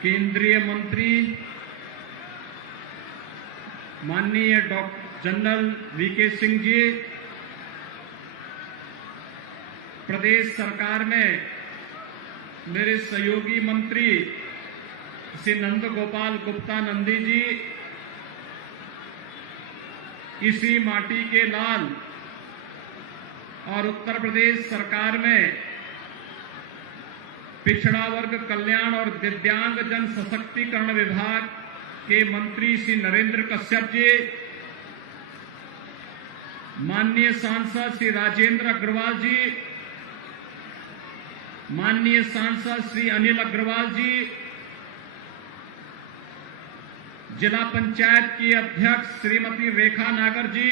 केंद्रीय मंत्री माननीय जनरल वीके सिंह जी, प्रदेश सरकार में मेरे सहयोगी मंत्री श्री नंद गोपाल गुप्ता नंदी जी, इसी माटी के लाल और उत्तर प्रदेश सरकार में पिछड़ा वर्ग कल्याण और दिव्यांग जन सशक्तिकरण विभाग के मंत्री श्री नरेंद्र कश्यप जी, माननीय सांसद श्री राजेंद्र अग्रवाल जी, माननीय सांसद श्री अनिल अग्रवाल जी, जिला पंचायत की अध्यक्ष श्रीमती रेखा नागर जी,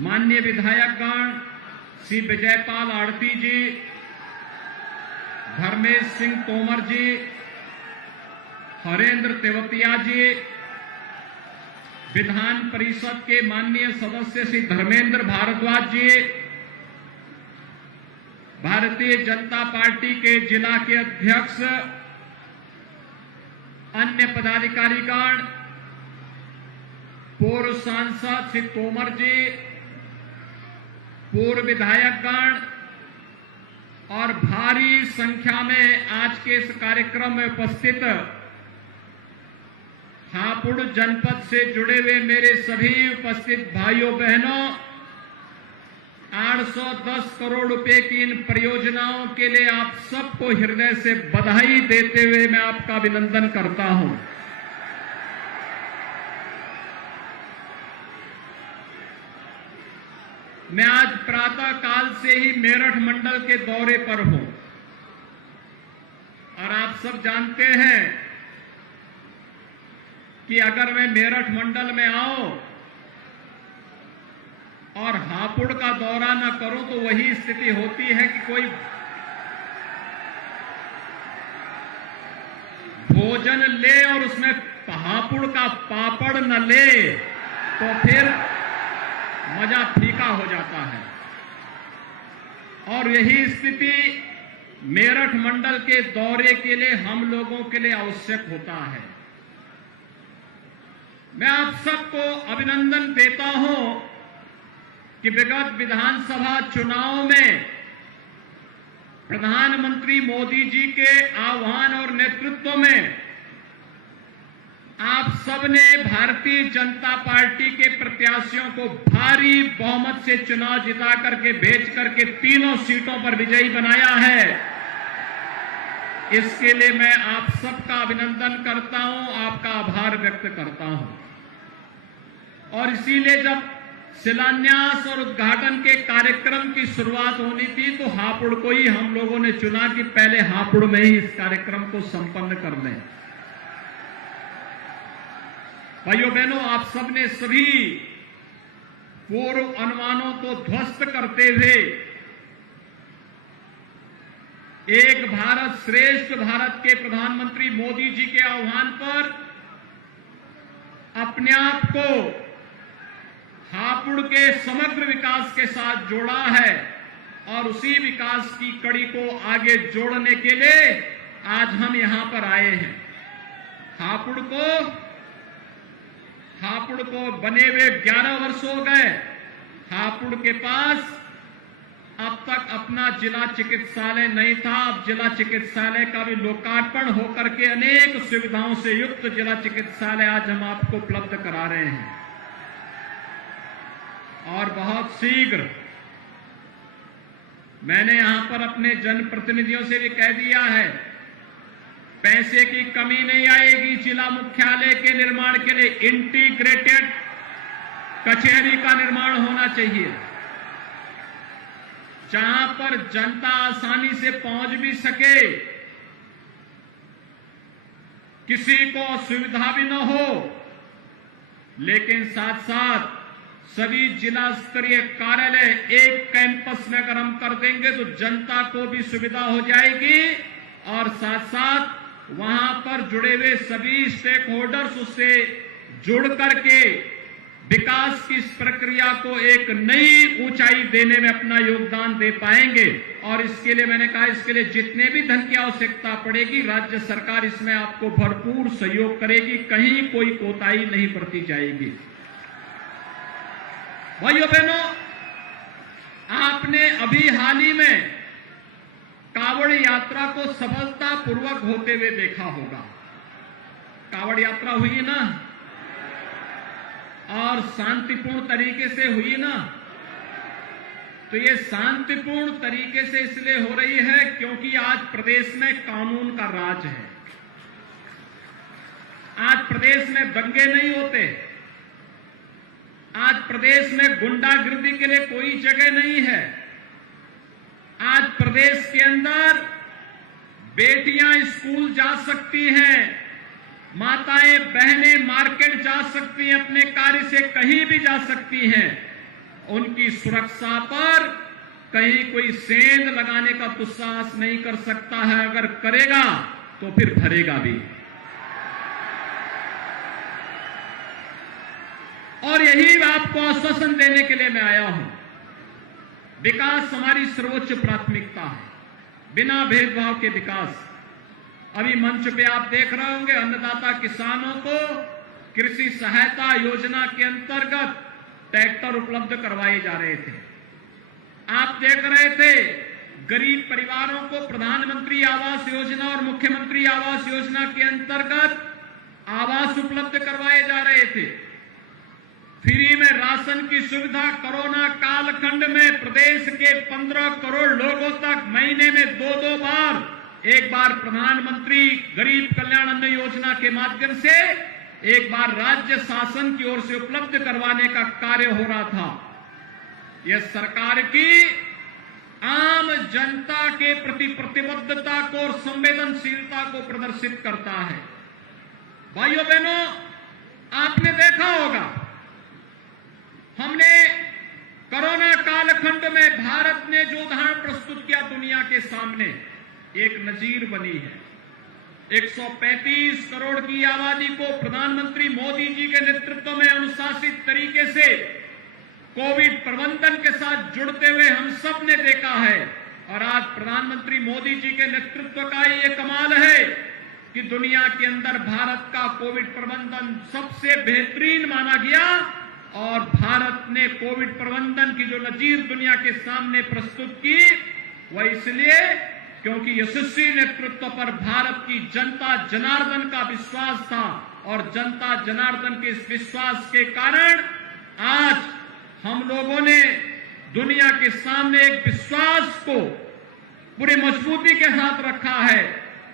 माननीय विधायकगण श्री विजयपाल आड़ती जी, धर्मेश सिंह तोमर जी, हरेंद्र तेवतिया जी, विधान परिषद के माननीय सदस्य श्री धर्मेंद्र भारद्वाज जी, भारतीय जनता पार्टी के जिला के अध्यक्ष, अन्य पदाधिकारीगण, पूर्व सांसद श्री तोमर जी, पूर्व विधायकगण और भारी संख्या में आज के इस कार्यक्रम में उपस्थित हापुड़ जनपद से जुड़े हुए मेरे सभी उपस्थित भाइयों बहनों, 810 करोड़ रुपए की इन परियोजनाओं के लिए आप सबको हृदय से बधाई देते हुए मैं आपका अभिनंदन करता हूं। मैं आज प्रातः काल से ही मेरठ मंडल के दौरे पर हूं और आप सब जानते हैं कि अगर मैं मेरठ मंडल में आऊं और हापुड़ का दौरा न करूं तो वही स्थिति होती है कि कोई भोजन ले और उसमें हापुड़ का पापड़ न ले तो फिर मजा फीका हो जाता है। और यही स्थिति मेरठ मंडल के दौरे के लिए हम लोगों के लिए आवश्यक होता है। मैं आप सबको अभिनंदन देता हूं कि विगत विधानसभा चुनाव में प्रधानमंत्री मोदी जी के आह्वान और नेतृत्व में आप सबने भारतीय जनता पार्टी के प्रत्याशियों को भारी बहुमत से चुनाव जिता करके भेज करके तीनों सीटों पर विजयी बनाया है। इसके लिए मैं आप सबका अभिनंदन करता हूं, आपका आभार व्यक्त करता हूं। और इसीलिए जब शिलान्यास और उद्घाटन के कार्यक्रम की शुरुआत होनी थी तो हापुड़ को ही हम लोगों ने चुना कि पहले हापुड़ में ही इस कार्यक्रम को संपन्न कर लें। भाइयों बहनों, आप सबने सभी पूर्व अनुमानों को ध्वस्त करते हुए एक भारत श्रेष्ठ भारत के प्रधानमंत्री मोदी जी के आह्वान पर अपने आप को हापुड़ के समग्र विकास के साथ जोड़ा है और उसी विकास की कड़ी को आगे जोड़ने के लिए आज हम यहां पर आए हैं। हापुड़ को बने हुए 11 वर्ष हो गए। हापुड़ के पास अब तक अपना जिला चिकित्सालय नहीं था। अब जिला चिकित्सालय का भी लोकार्पण होकर के अनेक सुविधाओं से युक्त जिला चिकित्सालय आज हम आपको उपलब्ध करा रहे हैं। और बहुत शीघ्र मैंने यहां पर अपने जनप्रतिनिधियों से भी कह दिया है, पैसे की कमी नहीं आएगी। जिला मुख्यालय के निर्माण के लिए इंटीग्रेटेड कचहरी का निर्माण होना चाहिए, जहां पर जनता आसानी से पहुंच भी सके, किसी को असुविधा भी न हो, लेकिन साथ साथ सभी जिला स्तरीय कार्यालय एक कैंपस में अगर हम कर देंगे तो जनता को भी सुविधा हो जाएगी और साथ साथ वहां पर जुड़े हुए सभी स्टेक होल्डर्स उससे जुड़ करके विकास की इस प्रक्रिया को एक नई ऊंचाई देने में अपना योगदान दे पाएंगे। और इसके लिए मैंने कहा, इसके लिए जितने भी धन की आवश्यकता पड़ेगी, राज्य सरकार इसमें आपको भरपूर सहयोग करेगी, कहीं कोई कोताही नहीं बरती जाएगी। भाइयों बहनों, आपने अभी हाल ही में कांवड़ यात्रा को सफलतापूर्वक होते हुए देखा होगा। कांवड़ यात्रा हुई ना, और शांतिपूर्ण तरीके से हुई ना। तो ये शांतिपूर्ण तरीके से इसलिए हो रही है क्योंकि आज प्रदेश में कानून का राज है। आज प्रदेश में दंगे नहीं होते। आज प्रदेश में गुंडागिर्दी के लिए कोई जगह नहीं है। आज प्रदेश के अंदर बेटियां स्कूल जा सकती हैं, माताएं बहनें मार्केट जा सकती हैं, अपने कार्य से कहीं भी जा सकती हैं। उनकी सुरक्षा पर कहीं कोई सेंध लगाने का दुस्साहस नहीं कर सकता है। अगर करेगा तो फिर भरेगा भी। और यही आपको आश्वासन देने के लिए मैं आया हूं। विकास हमारी सर्वोच्च प्राथमिकता है, बिना भेदभाव के विकास। अभी मंच पे आप देख रहे होंगे, अन्नदाता किसानों को कृषि सहायता योजना के अंतर्गत ट्रैक्टर उपलब्ध करवाए जा रहे थे। आप देख रहे थे गरीब परिवारों को प्रधानमंत्री आवास योजना और मुख्यमंत्री आवास योजना के अंतर्गत आवास उपलब्ध करवाए जा रहे थे। फ्री में राशन की सुविधा कोरोना कालखंड में प्रदेश के 15 करोड़ लोगों तक महीने में 2-2 बार, एक बार प्रधानमंत्री गरीब कल्याण अन्न योजना के माध्यम से, एक बार राज्य शासन की ओर से उपलब्ध करवाने का कार्य हो रहा था। यह सरकार की आम जनता के प्रति प्रतिबद्धता को और संवेदनशीलता को प्रदर्शित करता है। भाइयों बहनों, आपने देखा होगा, हमने कोरोना कालखंड में भारत ने जो उदाहरण प्रस्तुत किया दुनिया के सामने, एक नजीर बनी है। 135 करोड़ की आबादी को प्रधानमंत्री मोदी जी के नेतृत्व में अनुशासित तरीके से कोविड प्रबंधन के साथ जुड़ते हुए हम सब ने देखा है। और आज प्रधानमंत्री मोदी जी के नेतृत्व का ये कमाल है कि दुनिया के अंदर भारत का कोविड प्रबंधन सबसे बेहतरीन माना गया। और भारत ने कोविड प्रबंधन की जो नजीर दुनिया के सामने प्रस्तुत की, वह इसलिए क्योंकि यशस्वी नेतृत्व पर भारत की जनता जनार्दन का विश्वास था। और जनता जनार्दन के इस विश्वास के कारण आज हम लोगों ने दुनिया के सामने एक विश्वास को पूरी मजबूती के साथ रखा है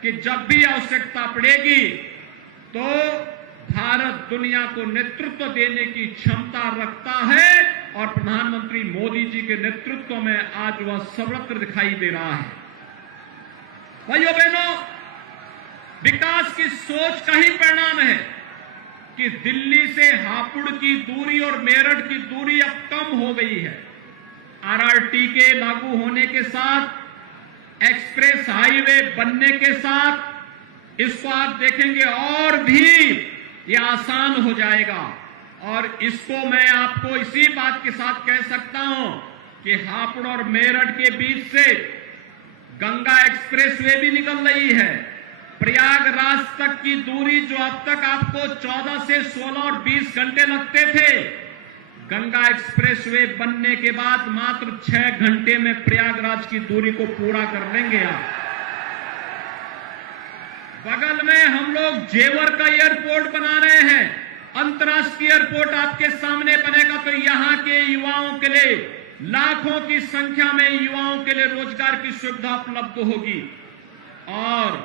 कि जब भी आवश्यकता पड़ेगी तो भारत दुनिया को नेतृत्व देने की क्षमता रखता है। और प्रधानमंत्री मोदी जी के नेतृत्व में आज वह सर्वत्र दिखाई दे रहा है। भाइयों बहनों, विकास की सोच का ही परिणाम है कि दिल्ली से हापुड़ की दूरी और मेरठ की दूरी अब कम हो गई है। आरआरटी के लागू होने के साथ, एक्सप्रेस हाईवे बनने के साथ इसको आप देखेंगे और भी ये आसान हो जाएगा। और इसको मैं आपको इसी बात के साथ कह सकता हूं कि हापुड़ और मेरठ के बीच से गंगा एक्सप्रेसवे भी निकल रही है। प्रयागराज तक की दूरी जो अब तक आपको 14 से 16 और 20 घंटे लगते थे, गंगा एक्सप्रेसवे बनने के बाद मात्र 6 घंटे में प्रयागराज की दूरी को पूरा कर लेंगे आप। बगल में हम लोग जेवर का एयरपोर्ट बना रहे हैं, अंतर्राष्ट्रीय एयरपोर्ट आपके सामने बनेगा। तो यहां के युवाओं के लिए, लाखों की संख्या में युवाओं के लिए रोजगार की सुविधा उपलब्ध होगी। और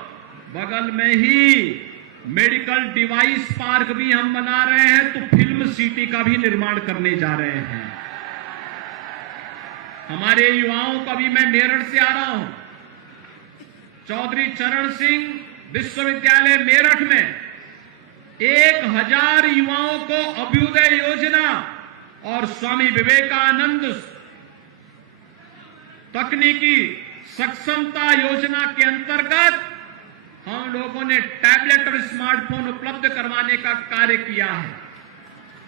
बगल में ही मेडिकल डिवाइस पार्क भी हम बना रहे हैं, तो फिल्म सिटी का भी निर्माण करने जा रहे हैं। हमारे युवाओं का भी, मैं मेरठ से आ रहा हूं, चौधरी चरण सिंह विश्वविद्यालय मेरठ में 1000 युवाओं को अभ्युदय योजना और स्वामी विवेकानंद तकनीकी सक्षमता योजना के अंतर्गत हम लोगों ने टैबलेट और स्मार्टफोन उपलब्ध करवाने का कार्य किया है।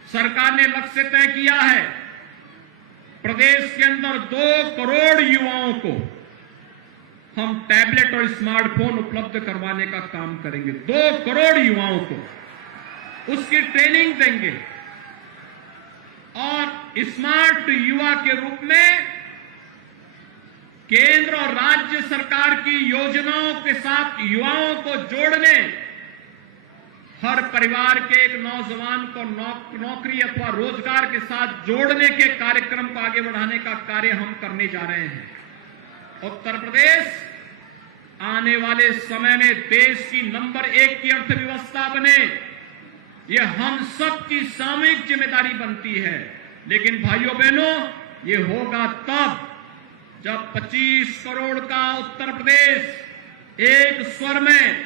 सरकार ने लक्ष्य तय किया है, प्रदेश के अंदर 2 करोड़ युवाओं को हम टैबलेट और स्मार्टफोन उपलब्ध करवाने का काम करेंगे। 2 करोड़ युवाओं को उसकी ट्रेनिंग देंगे और स्मार्ट युवा के रूप में केंद्र और राज्य सरकार की योजनाओं के साथ युवाओं को जोड़ने, हर परिवार के एक नौजवान को नौकरी अथवा रोजगार के साथ जोड़ने के कार्यक्रम को आगे बढ़ाने का कार्य हम करने जा रहे हैं। उत्तर प्रदेश आने वाले समय में देश की नंबर 1 की अर्थव्यवस्था बने, ये हम सब की सामूहिक जिम्मेदारी बनती है। लेकिन भाइयों बहनों, ये होगा तब जब 25 करोड़ का उत्तर प्रदेश एक स्वर में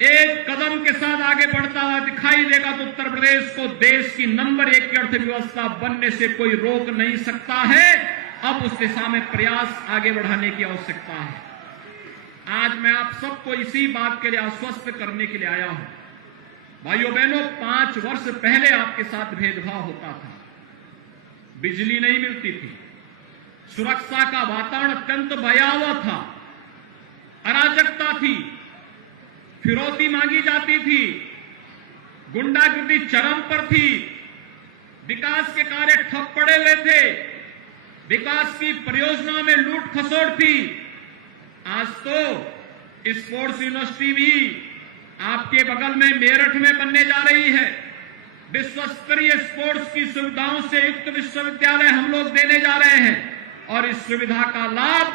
एक कदम के साथ आगे बढ़ता हुआ दिखाई देगा तो उत्तर प्रदेश को देश की नंबर 1 की अर्थव्यवस्था बनने से कोई रोक नहीं सकता है। अब उस दिशा में प्रयास आगे बढ़ाने की आवश्यकता है। आज मैं आप सबको इसी बात के लिए आश्वस्त करने के लिए आया हूं। भाइयों बहनों, 5 वर्ष पहले आपके साथ भेदभाव होता था, बिजली नहीं मिलती थी, सुरक्षा का वातावरण अत्यंत भयावह था, अराजकता थी, फिरौती मांगी जाती थी, गुंडागर्दी चरम पर थी, विकास के कार्य ठप पड़े हुए थे, विकास की परियोजना में लूट खसोट थी। आज तो स्पोर्ट्स यूनिवर्सिटी भी आपके बगल में मेरठ में बनने जा रही है। विश्व स्तरीय स्पोर्ट्स की सुविधाओं से युक्त विश्वविद्यालय हम लोग देने जा रहे हैं और इस सुविधा का लाभ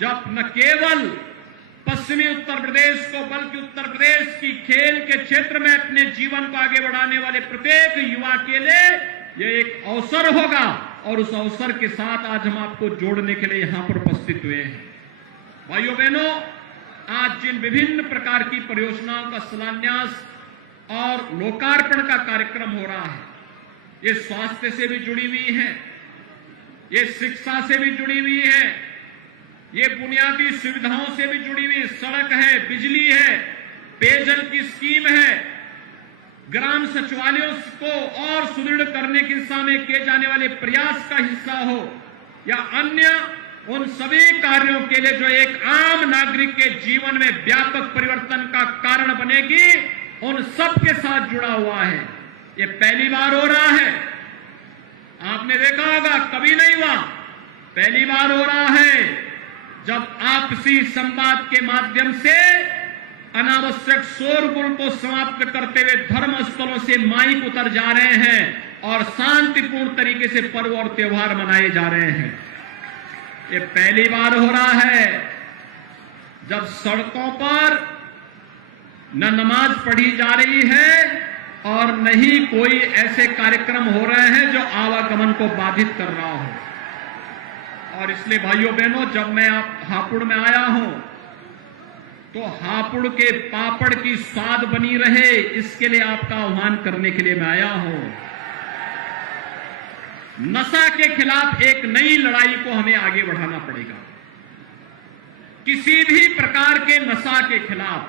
जब न केवल पश्चिमी उत्तर प्रदेश को बल्कि उत्तर प्रदेश की खेल के क्षेत्र में अपने जीवन को आगे बढ़ाने वाले प्रत्येक युवा के लिए यह एक अवसर होगा और उस अवसर के साथ आज हम आपको जोड़ने के लिए यहां पर उपस्थित हुए हैं। भाइयों बहनों, आज जिन विभिन्न प्रकार की परियोजनाओं का शिलान्यास और लोकार्पण का कार्यक्रम हो रहा है, ये स्वास्थ्य से भी जुड़ी हुई है, ये शिक्षा से भी जुड़ी हुई है, ये बुनियादी सुविधाओं से भी जुड़ी हुई, सड़क है, बिजली है, पेयजल की स्कीम है, ग्राम सचिवालयों को और सुदृढ़ करने की दिशा में किए जाने वाले प्रयास का हिस्सा हो या अन्य उन सभी कार्यों के लिए जो एक आम नागरिक के जीवन में व्यापक परिवर्तन का कारण बनेगी, उन सब के साथ जुड़ा हुआ है। ये पहली बार हो रहा है, आपने देखा होगा कभी नहीं हुआ, पहली बार हो रहा है जब आपसी संवाद के माध्यम से अनावश्यक शोरगुल को समाप्त करते हुए धर्म स्थलों से माइक उतर जा रहे हैं और शांतिपूर्ण तरीके से पर्व और त्योहार मनाए जा रहे हैं। ये पहली बार हो रहा है जब सड़कों पर न नमाज पढ़ी जा रही है और न ही कोई ऐसे कार्यक्रम हो रहे हैं जो आवागमन को बाधित कर रहा हो। और इसलिए भाइयों बहनों, जब मैं आप हापुड़ में आया हूं तो हापुड़ के पापड़ की स्वाद बनी रहे, इसके लिए आपका आह्वान करने के लिए मैं आया हूं। नशा के खिलाफ एक नई लड़ाई को हमें आगे बढ़ाना पड़ेगा। किसी भी प्रकार के नशा के खिलाफ,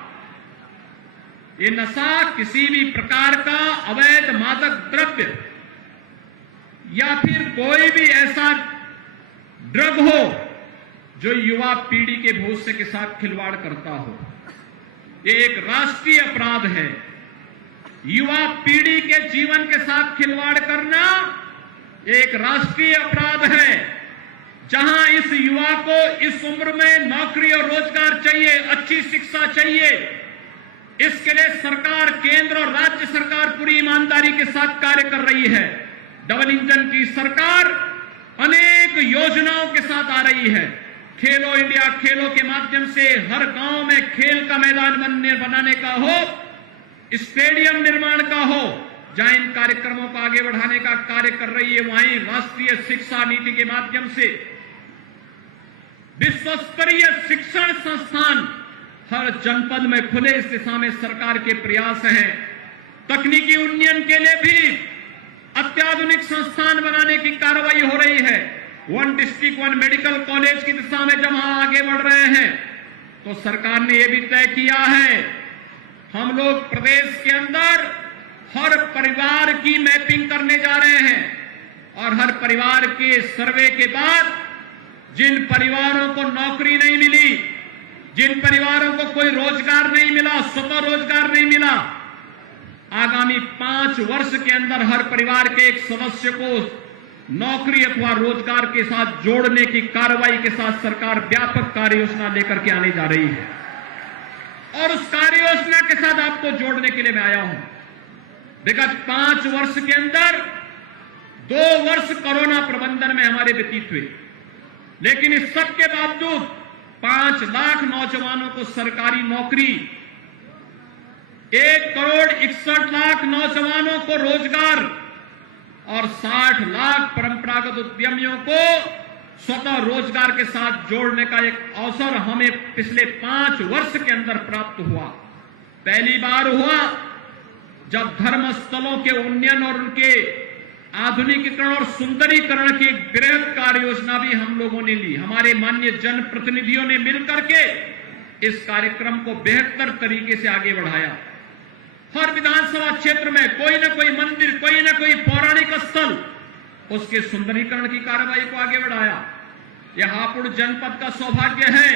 ये नशा किसी भी प्रकार का अवैध मादक द्रव्य या फिर कोई भी ऐसा ड्रग हो जो युवा पीढ़ी के भविष्य के साथ खिलवाड़ करता हो, ये एक राष्ट्रीय अपराध है। युवा पीढ़ी के जीवन के साथ खिलवाड़ करना एक राष्ट्रीय अपराध है। जहां इस युवा को इस उम्र में नौकरी और रोजगार चाहिए, अच्छी शिक्षा चाहिए, इसके लिए सरकार, केंद्र और राज्य सरकार पूरी ईमानदारी के साथ कार्य कर रही है। डबल इंजन की सरकार अनेक योजनाओं के साथ आ रही है। खेलो इंडिया खेलों के माध्यम से हर गांव में खेल का मैदान बनाने का हो, स्टेडियम निर्माण का हो, जहां इन कार्यक्रमों को आगे बढ़ाने का कार्य कर रही है, वहीं राष्ट्रीय शिक्षा नीति के माध्यम से विश्व स्तरीय शिक्षण संस्थान हर जनपद में खुले, इस दिशा में सरकार के प्रयास हैं। तकनीकी उन्नयन के लिए भी अत्याधुनिक संस्थान बनाने की कार्रवाई हो रही है। 1 डिस्ट्रिक्ट 1 मेडिकल कॉलेज की दिशा में जब हम आगे बढ़ रहे हैं तो सरकार ने यह भी तय किया है, हम लोग प्रदेश के अंदर हर परिवार की मैपिंग करने जा रहे हैं और हर परिवार के सर्वे के बाद जिन परिवारों को नौकरी नहीं मिली, जिन परिवारों को कोई रोजगार नहीं मिला, स्वतः रोजगार नहीं मिला, आगामी 5 वर्ष के अंदर हर परिवार के एक सदस्य को नौकरी अथवा रोजगार के साथ जोड़ने की कार्रवाई के साथ सरकार व्यापक कार्य योजना लेकर के आने जा रही है। और उस कार्य योजना के साथ आपको जोड़ने के लिए मैं आया हूं। विगत 5 वर्ष के अंदर 2 वर्ष कोरोना प्रबंधन में हमारे व्यतीत हुए, लेकिन इस सब के बावजूद 5 लाख नौजवानों को सरकारी नौकरी, 1,61,00,000 नौजवानों को रोजगार और 60 लाख परंपरागत उद्यमियों को स्वतः रोजगार के साथ जोड़ने का एक अवसर हमें पिछले 5 वर्ष के अंदर प्राप्त हुआ। पहली बार हुआ जब धर्मस्थलों के उन्नयन और उनके आधुनिकीकरण और सुंदरीकरण की एक बृहद कार्य योजना भी हम लोगों ने ली। हमारे माननीय जनप्रतिनिधियों ने मिलकर के इस कार्यक्रम को बेहतर तरीके से आगे बढ़ाया। हर विधानसभा क्षेत्र में कोई न कोई मंदिर, कोई न कोई पौराणिक स्थल, उसके सुंदरीकरण की कार्रवाई को आगे बढ़ाया। यह हापुड़ जनपद का सौभाग्य है,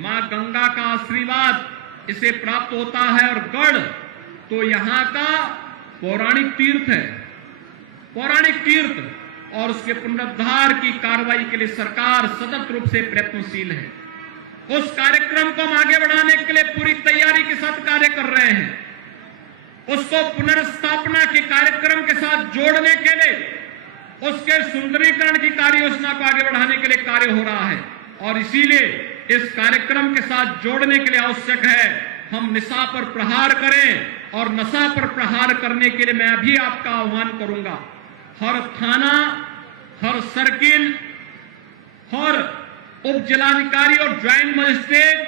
मां गंगा का आशीर्वाद इसे प्राप्त होता है और गढ़ तो यहां का पौराणिक तीर्थ है, पौराणिक तीर्थ, और उसके पुनरुद्धार की कार्रवाई के लिए सरकार सतत रूप से प्रयत्नशील है। उस कार्यक्रम को हम आगे बढ़ाने के लिए पूरी तैयारी के साथ कार्य कर रहे हैं। उसको पुनर्स्थापना के कार्यक्रम के साथ जोड़ने के लिए, उसके सुंदरीकरण की कार्य योजना को आगे बढ़ाने के लिए कार्य हो रहा है। और इसीलिए इस कार्यक्रम के साथ जोड़ने के लिए आवश्यक है हम नशा पर प्रहार करें, और नशा पर प्रहार करने के लिए मैं अभी आपका आह्वान करूंगा, हर थाना, हर सर्किल, हर उप जिलाधिकारी और ज्वाइंट मजिस्ट्रेट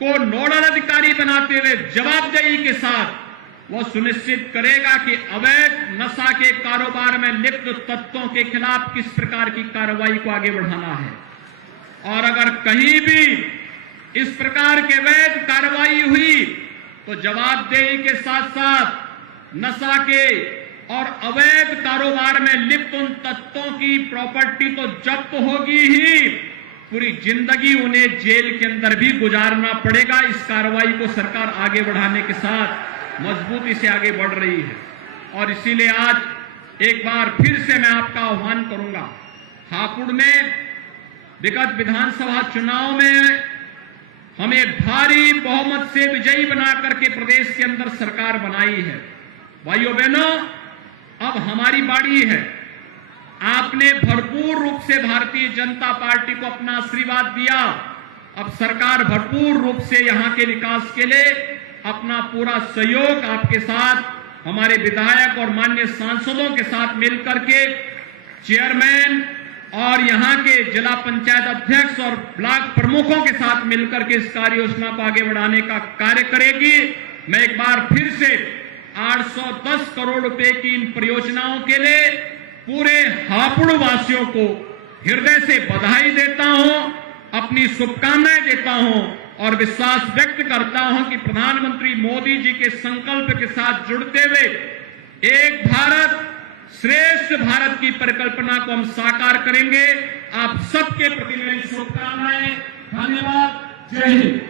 को नोडल अधिकारी बनाते हुए जवाबदेही के साथ वह सुनिश्चित करेगा कि अवैध नशा के कारोबार में लिप्त तत्वों के खिलाफ किस प्रकार की कार्रवाई को आगे बढ़ाना है। और अगर कहीं भी इस प्रकार के अवैध कार्रवाई हुई तो जवाबदेही के साथ साथ नशा के और अवैध कारोबार में लिप्त उन तत्वों की प्रॉपर्टी तो जब्त होगी ही, पूरी जिंदगी उन्हें जेल के अंदर भी गुजारना पड़ेगा। इस कार्रवाई को सरकार आगे बढ़ाने के साथ मजबूती से आगे बढ़ रही है। और इसीलिए आज एक बार फिर से मैं आपका आह्वान करूंगा, हापुड़ में विगत विधानसभा चुनाव में हमें भारी बहुमत से विजयी बना करके प्रदेश के अंदर सरकार बनाई है। भाइयों बहनों, अब हमारी बारी है। आपने भरपूर रूप से भारतीय जनता पार्टी को अपना आशीर्वाद दिया। अब सरकार भरपूर रूप से यहां के विकास के लिए अपना पूरा सहयोग आपके साथ, हमारे विधायक और माननीय सांसदों के साथ मिलकर के, चेयरमैन और यहां के जिला पंचायत अध्यक्ष और ब्लॉक प्रमुखों के साथ मिलकर के इस कार्य योजना को आगे बढ़ाने का कार्य करेगी। मैं एक बार फिर से 810 करोड़ रुपए की इन परियोजनाओं के लिए पूरे हापुड़ वासियों को हृदय से बधाई देता हूं, अपनी शुभकामनाएं देता हूं और विश्वास व्यक्त करता हूं कि प्रधानमंत्री मोदी जी के संकल्प के साथ जुड़ते हुए एक भारत श्रेष्ठ भारत की परिकल्पना को हम साकार करेंगे। आप सबके प्रति मेरी शुभकामनाएं। धन्यवाद। जय हिंद।